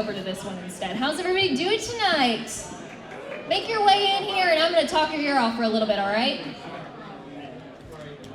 over to this one instead. How's everybody doing tonight? Make your way in here, and I'm going to talk your ear off for a little bit, all right?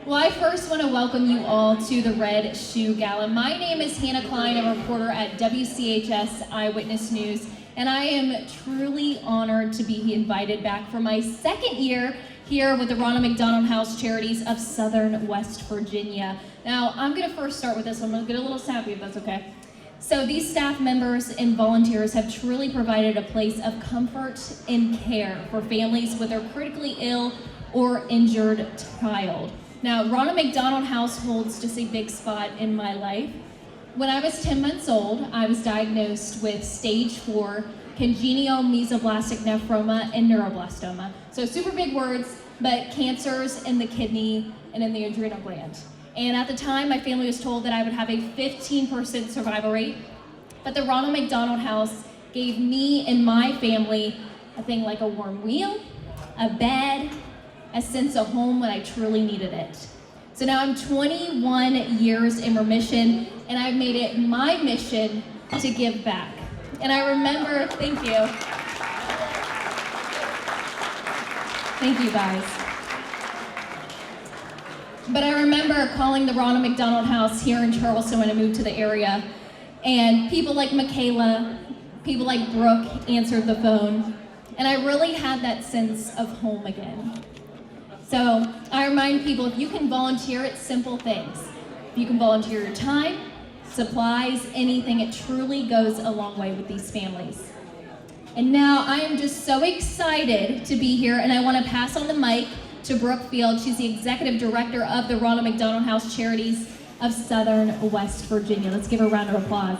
Well, I first want to welcome you all to the Red Shoe Gala. My name is Hannah Klein. I'm a reporter at WCHS Eyewitness News, and I am truly honored to be invited back for my second year here with the Ronald McDonald House Charities of Southern West Virginia. Now, I'm going to first start with this. I'm going to get a little sappy if that's okay. So these staff members and volunteers have truly provided a place of comfort and care for families with a critically ill or injured child. Now, Ronald McDonald House holds just a big spot in my life. When I was 10 months old, I was diagnosed with stage 4 congenital mesoblastic nephroma and neuroblastoma. So super big words, but cancers in the kidney and in the adrenal gland. And at the time, my family was told that I would have a 15% survival rate, but the Ronald McDonald House gave me and my family a thing like a warm meal, a bed, a sense of home when I truly needed it. So now I'm 21 years in remission, and I've made it my mission to give back. And I remember, thank you. Thank you guys. But I remember calling the Ronald McDonald House here in Charleston when I moved to the area, and people like Michaela, people like Brooke answered the phone, and I really had that sense of home again. So I remind people, if you can volunteer at simple things, if you can volunteer your time, supplies, anything, it truly goes a long way with these families. And now I am just so excited to be here, and I want to pass on the mic to Brooke Field. She's the executive director of the Ronald McDonald House Charities of Southern West Virginia. Let's give her a round of applause.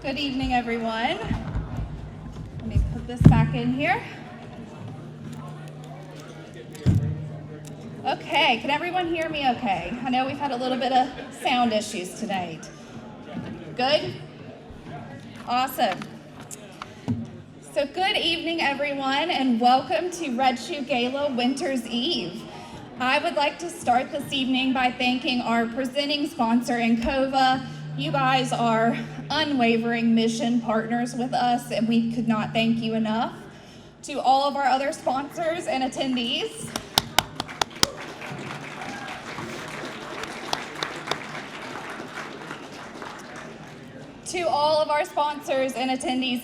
Good evening, everyone. Let me put this back in here. Okay, can everyone hear me okay? I know we've had a little bit of sound issues tonight. Good? Awesome. So good evening, everyone, and welcome to Red Shoe Gala Winter's Eve. I would like to start this evening by thanking our presenting sponsor, Encova. You guys are unwavering mission partners with us, and we could not thank you enough. To all of our other sponsors and attendees,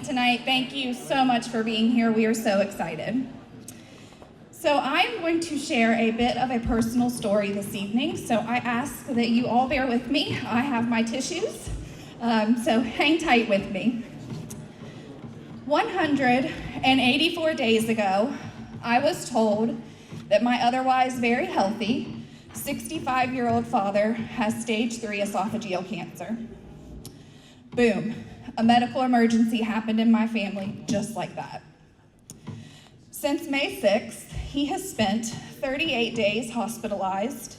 tonight, thank you so much for being here. We are so excited. So I'm going to share a bit of a personal story this evening, so I ask that you all bear with me. I have my tissues, so hang tight with me. 184 days ago, I was told that my otherwise very healthy 65-year-old father has stage 3 esophageal cancer. Boom, a medical emergency happened in my family just like that. Since May 6th, he has spent 38 days hospitalized.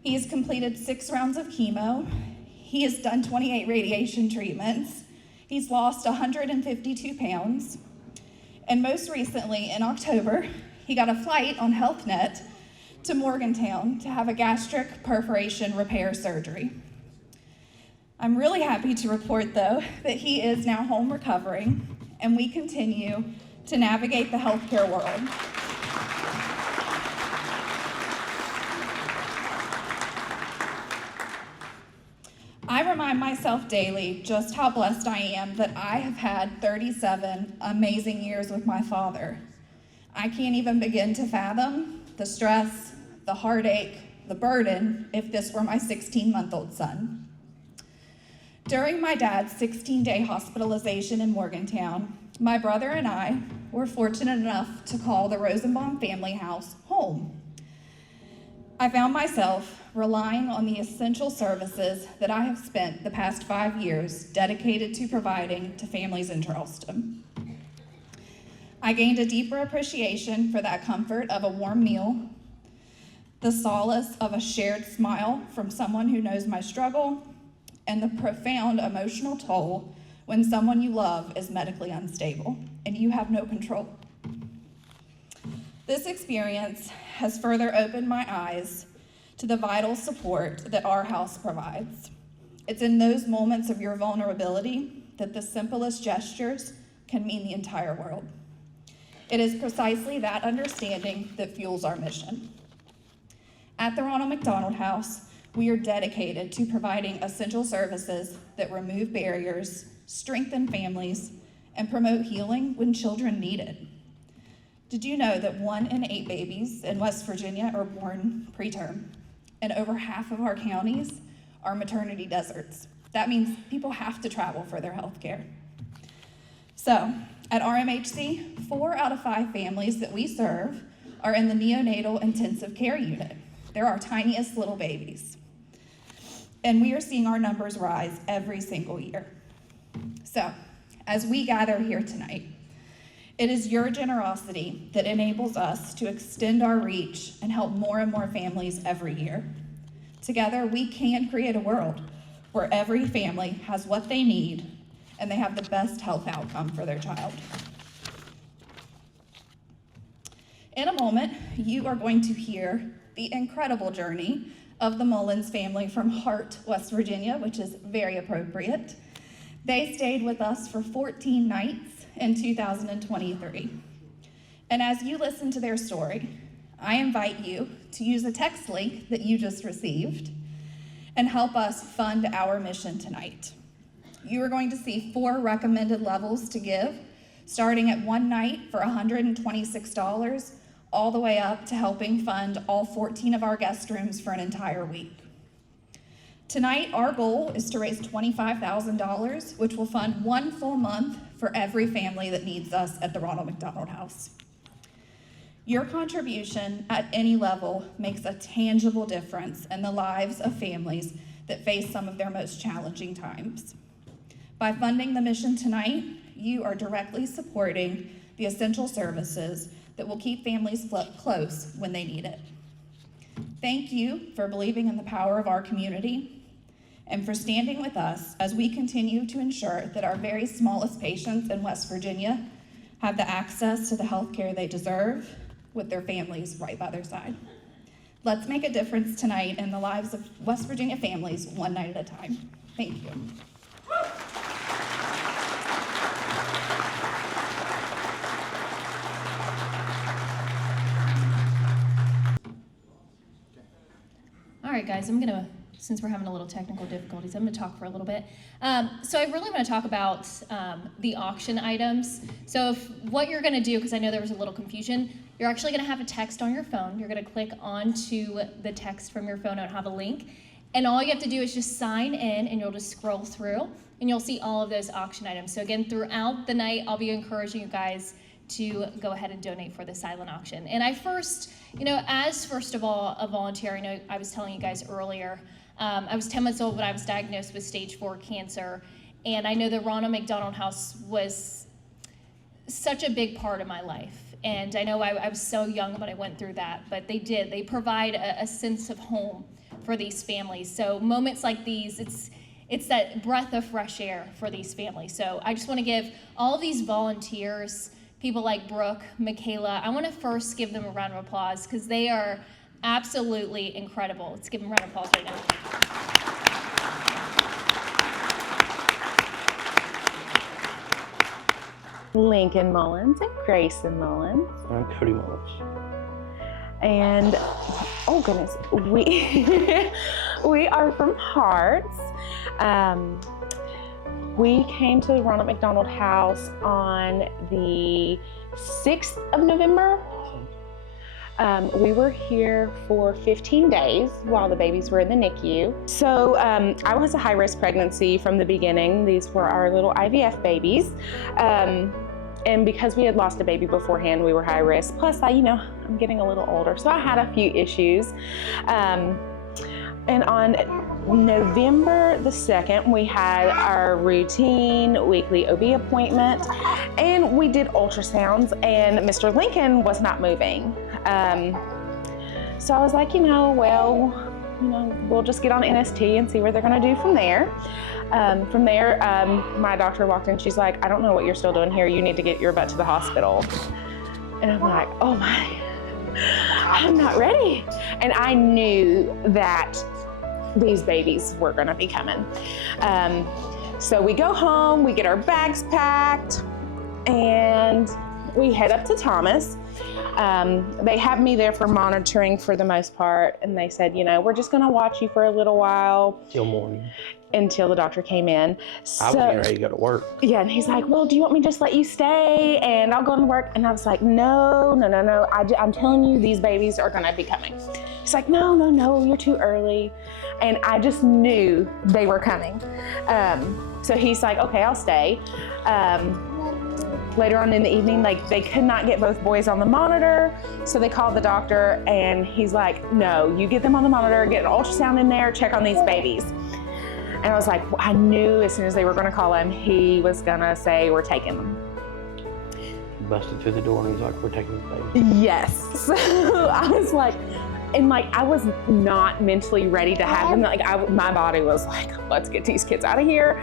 He has completed 6 rounds of chemo. He has done 28 radiation treatments. He's lost 152 pounds. And most recently, in October, he got a flight on HealthNet to Morgantown to have a gastric perforation repair surgery. I'm really happy to report, though, that he is now home recovering, and we continue to navigate the healthcare world. I remind myself daily just how blessed I am that I have had 37 amazing years with my father. I can't even begin to fathom the stress, the heartache, the burden if this were my 16-month-old son. During my dad's 16-day hospitalization in Morgantown, my brother and I were fortunate enough to call the Rosenbaum family house home. I found myself relying on the essential services that I have spent the past 5 years dedicated to providing to families in Charleston. I gained a deeper appreciation for that comfort of a warm meal, the solace of a shared smile from someone who knows my struggle, and the profound emotional toll when someone you love is medically unstable and you have no control. This experience has further opened my eyes to the vital support that our house provides. It's in those moments of your vulnerability that the simplest gestures can mean the entire world. It is precisely that understanding that fuels our mission. At the Ronald McDonald House, we are dedicated to providing essential services that remove barriers, strengthen families, and promote healing when children need it. Did you know that 1 in 8 babies in West Virginia are born preterm, and over half of our counties are maternity deserts? That means people have to travel for their health care. So, at RMHC, 4 out of 5 families that we serve are in the neonatal intensive care unit. They're our tiniest little babies. And we are seeing our numbers rise every single year. So, as we gather here tonight, it is your generosity that enables us to extend our reach and help more and more families every year. Together, we can create a world where every family has what they need and they have the best health outcome for their child. In a moment, you are going to hear the incredible journey of the Mullins family from Hart, West Virginia, which is very appropriate. They stayed with us for 14 nights in 2023. And as you listen to their story, I invite you to use a text link that you just received and help us fund our mission tonight. You are going to see 4 recommended levels to give, starting at 1 night for $126, all the way up to helping fund all 14 of our guest rooms for an entire week. Tonight, our goal is to raise $25,000, which will fund 1 full month for every family that needs us at the Ronald McDonald House. Your contribution at any level makes a tangible difference in the lives of families that face some of their most challenging times. By funding the mission tonight, you are directly supporting the essential services that will keep families close when they need it. Thank you for believing in the power of our community and for standing with us as we continue to ensure that our very smallest patients in West Virginia have the access to the health care they deserve with their families right by their side. Let's make a difference tonight in the lives of West Virginia families, one night at a time. Thank you. All right, guys, since we're having a little technical difficulties, I'm gonna talk for a little bit. So I really wanna talk about the auction items. So what you're gonna do, because I know there was a little confusion, you're actually gonna have a text on your phone. You're gonna click onto the text from your phone and have a link. And all you have to do is just sign in and you'll just scroll through and you'll see all of those auction items. So again, throughout the night, I'll be encouraging you guys to go ahead and donate for the silent auction. And I first of all, a volunteer, I know I was telling you guys earlier, I was 10 months old when I was diagnosed with stage 4 cancer. And I know the Ronald McDonald House was such a big part of my life. And I know I was so young when I went through that, but they provide a sense of home for these families. So moments like these, it's that breath of fresh air for these families. So I just want to give all of these volunteers, people like Brooke, Michaela, I want to first give them a round of applause because they are absolutely incredible. Let's give them a round of applause right now. Lincoln Mullins and Grayson Mullins. I'm Cody Mullins. And, oh goodness, we are from Hearts. We came to the Ronald McDonald House on the 6th of November. We were here for 15 days while the babies were in the NICU. So I was a high-risk pregnancy from the beginning. These were our little IVF babies. And because we had lost a baby beforehand, we were high risk. Plus, I'm getting a little older, so I had a few issues. And on November the 2nd, we had our routine weekly OB appointment, and we did ultrasounds, and Mr. Lincoln was not moving. So I was like, well, we'll just get on NST and see what they're gonna do from there. My doctor walked in, she's like, I don't know what you're still doing here. You need to get your butt to the hospital. And I'm like, oh my, I'm not ready. And I knew that these babies were gonna be coming. So we go home, we get our bags packed, and we head up to Thomas. They have me there for monitoring for the most part, and they said, we're just gonna watch you for a little while. Till morning. Until the doctor came in. I was getting ready to go to work. Yeah, and he's like, well, do you want me to just let you stay and I'll go to work? And I was like, no. I'm telling you, these babies are gonna be coming. He's like, no, you're too early. And I just knew they were coming. So he's like, okay, I'll stay. Later on in the evening, they could not get both boys on the monitor, so they called the doctor, and he's like, no, you get them on the monitor, get an ultrasound in there, check on these babies. And I was like, I knew as soon as they were gonna call him, he was gonna say, we're taking them. He busted through the door and he's like, we're taking the baby. Yes. So I was like, I was not mentally ready to have them. My body was like, let's get these kids out of here.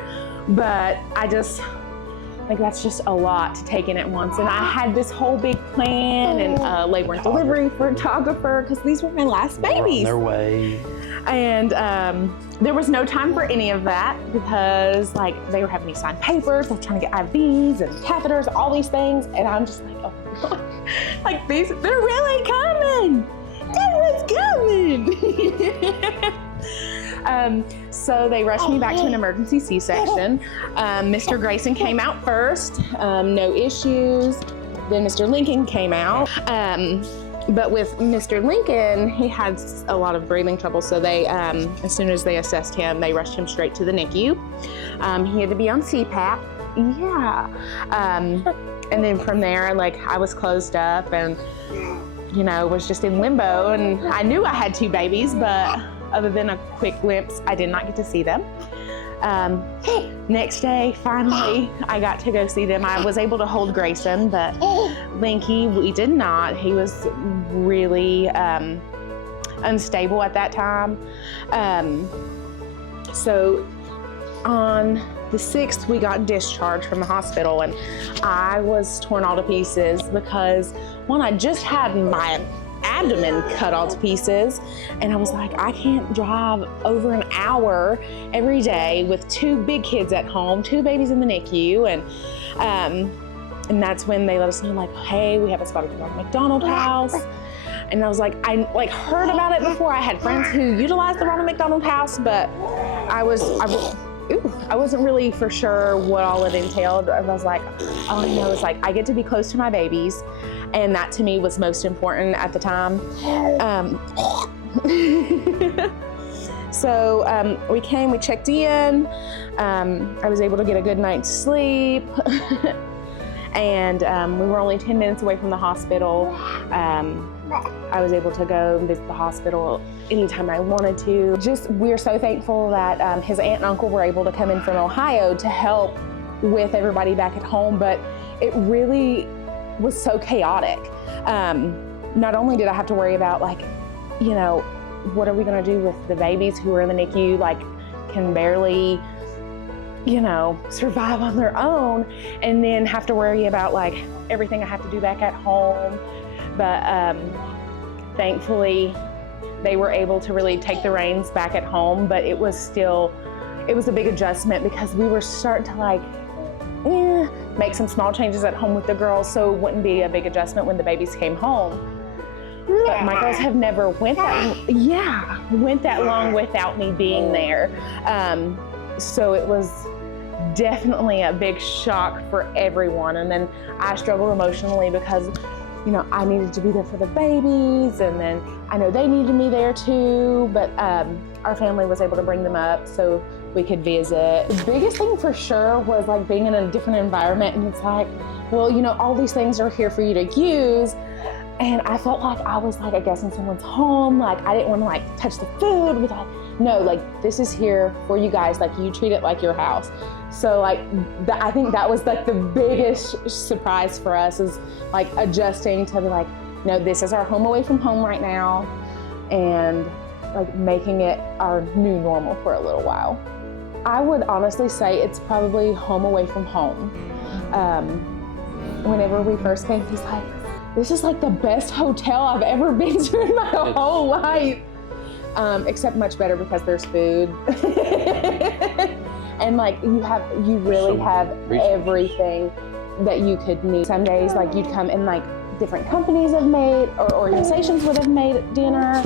But that's just a lot to take in at once. And I had this whole big plan and labor and delivery photographer, because these were my last babies. They're on their way. And there was no time for any of that, because they were having me sign papers, they're trying to get IVs and catheters, all these things. And I'm just like, oh my God, they're really coming. So they rushed me back to an emergency C-section. Mr. Grayson came out first, no issues. Then Mr. Lincoln came out. But with Mr. Lincoln, he had a lot of breathing trouble. So they, as soon as they assessed him, they rushed him straight to the NICU. He had to be on CPAP. Yeah. And then from there, I was closed up and, was just in limbo. And I knew I had 2 babies, but other than a quick glimpse, I did not get to see them. Next day, finally, I got to go see them. I was able to hold Grayson, but Linky, we did not. He was really unstable at that time. So on the 6th, we got discharged from the hospital, and I was torn all to pieces because, one, I just had my abdomen cut all to pieces, and I was like, I can't drive over an hour every day with 2 big kids at home, 2 babies in the NICU, and that's when they let us know, hey, we have a spot at the Ronald McDonald house. And I was like, I heard about it before. I had friends who utilized the Ronald McDonald house, but I wasn't really for sure what all it entailed. I was like, all I know is I get to be close to my babies, and that to me was most important at the time. So we came, we checked in. I was able to get a good night's sleep. And we were only 10 minutes away from the hospital. I was able to go and visit the hospital anytime I wanted to. We're so thankful that his aunt and uncle were able to come in from Ohio to help with everybody back at home, but it really was so chaotic. Not only did I have to worry about what are we gonna do with the babies who are in the NICU, can barely, survive on their own, and then have to worry about everything I have to do back at home. But thankfully, they were able to really take the reins back at home, but it was a big adjustment because we were starting to make some small changes at home with the girls, so it wouldn't be a big adjustment when the babies came home. But my girls have never went that long without me being there. So it was definitely a big shock for everyone. And then I struggled emotionally because, I needed to be there for the babies, and then I know they needed me there too, but our family was able to bring them up so we could visit. The biggest thing for sure was being in a different environment, and it's all these things are here for you to use. And I felt like I was I guess in someone's home. I didn't want to touch the food with no, this is here for you guys. You treat it like your house. So I think that was the biggest surprise for us, is adjusting to be no, this is our home away from home right now. And like making it our new normal for a little while. I would honestly say it's probably home away from home. Whenever we first came, he's like, this is like the best hotel I've ever been to in my whole life. Except much better because there's food. And like you really have everything that you could need. Some days like you'd come and like different companies have made or organizations would have made dinner.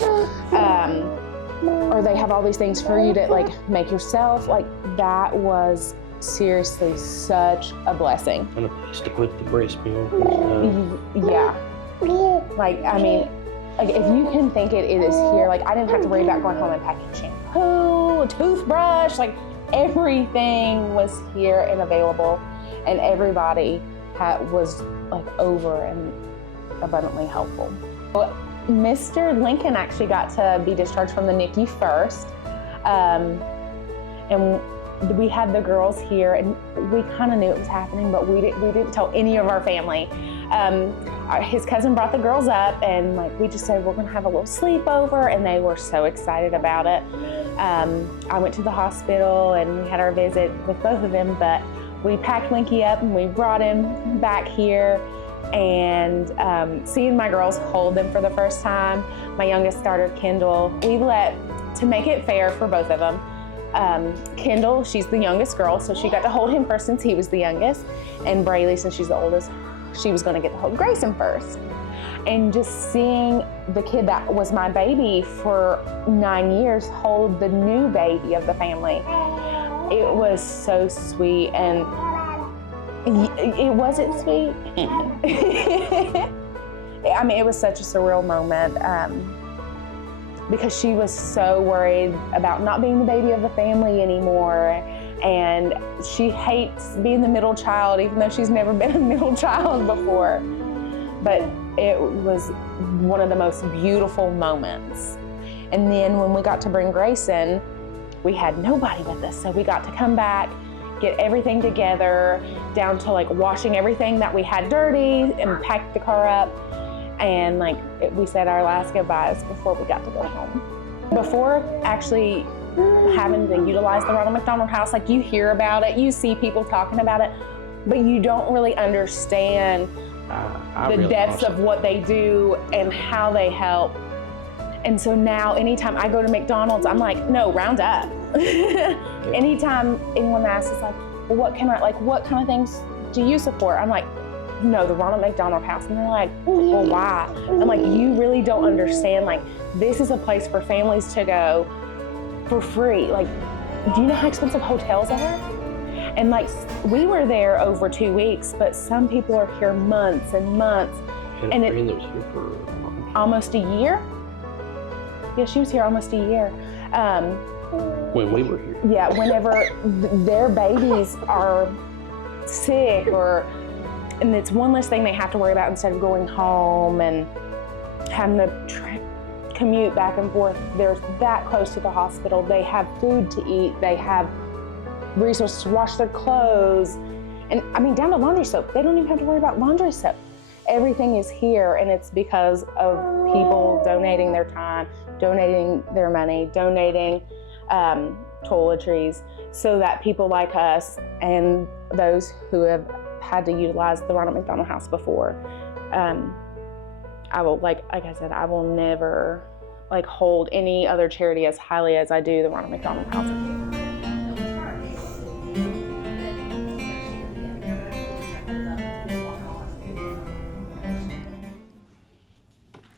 Or they have all these things for you to like make yourself. Like that was seriously such a blessing. And a place to put the breast milk. Yeah. Like, I mean, like if you can think it is here. Like I didn't have to worry about going home and packing shampoo, a toothbrush, like everything was here and available, and everybody was like over and abundantly helpful. Mr. Lincoln actually got to be discharged from the NICU first, and we had the girls here, and we kind of knew it was happening, but we didn't tell any of our family. His cousin brought the girls up, and like we just said we're gonna have a little sleepover, and they were so excited about it. I went to the hospital and we had our visit with both of them, but we packed Linky up and we brought him back here. And seeing my girls hold them for the first time, my youngest daughter Kendall, to make it fair for both of them, Kendall, she's the youngest girl, so she got to hold him first since he was the youngest, and Braylee, since she's the oldest, she was going to get to hold Grayson first. And just seeing the kid that was my baby for 9 years hold the new baby of the family, it was so sweet. And it wasn't sweet. I mean, it was such a surreal moment because she was so worried about not being the baby of the family anymore. And she hates being the middle child, even though she's never been a middle child before. But it was one of the most beautiful moments. And then when we got to bring Grayson, we had nobody with us. So we got to come back, get everything together, down to like washing everything that we had dirty and packed the car up. And like we said our last goodbyes before we got to go home. Before actually having to utilize the Ronald McDonald House, like you hear about it, you see people talking about it, but you don't really understand the depths of what they do and how they help. And so now anytime I go to McDonald's, I'm like, no, round up. Anytime anyone asks, it's like, well, what kind of things do you support? I'm like, no, the Ronald McDonald House. And they're like, well, why? I'm like, you really don't understand. Like, this is a place for families to go for free. Like, do you know how expensive hotels are? And like, we were there over 2 weeks, but some people are here months and months. And a friend that was here for almost a year. Yeah, she was here almost a year. When we were here. Yeah, whenever their babies are sick and it's one less thing they have to worry about instead of going home and having to commute back and forth. They're that close to the hospital. They have food to eat. They have resources to wash their clothes. And I mean, down to laundry soap. They don't even have to worry about laundry soap. Everything is here, and it's because of people donating their time, donating their money, donating toiletries, so that people like us and those who have had to utilize the Ronald McDonald House before, I will, like I said, I will never hold any other charity as highly as I do the Ronald McDonald House.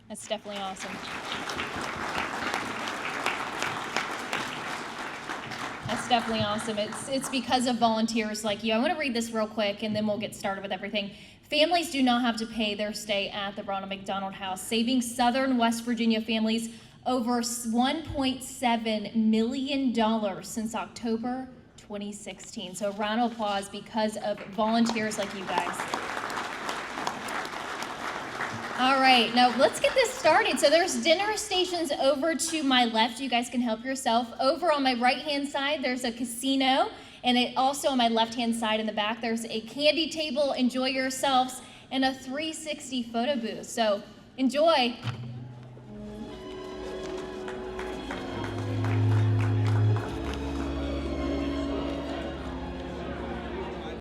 That's definitely awesome. That's definitely awesome. It's because of volunteers like you. I want to read this real quick, and then we'll get started with everything. Families do not have to pay their stay at the Ronald McDonald House, saving Southern West Virginia families over $1.7 million since October 2016. So a round of applause because of volunteers like you guys. All right, now let's get this started. So there's dinner stations over to my left. You guys can help yourself. Over on my right-hand side, there's a casino. And also on my left-hand side in the back, there's a candy table. Enjoy yourselves. And a 360 photo booth. So enjoy.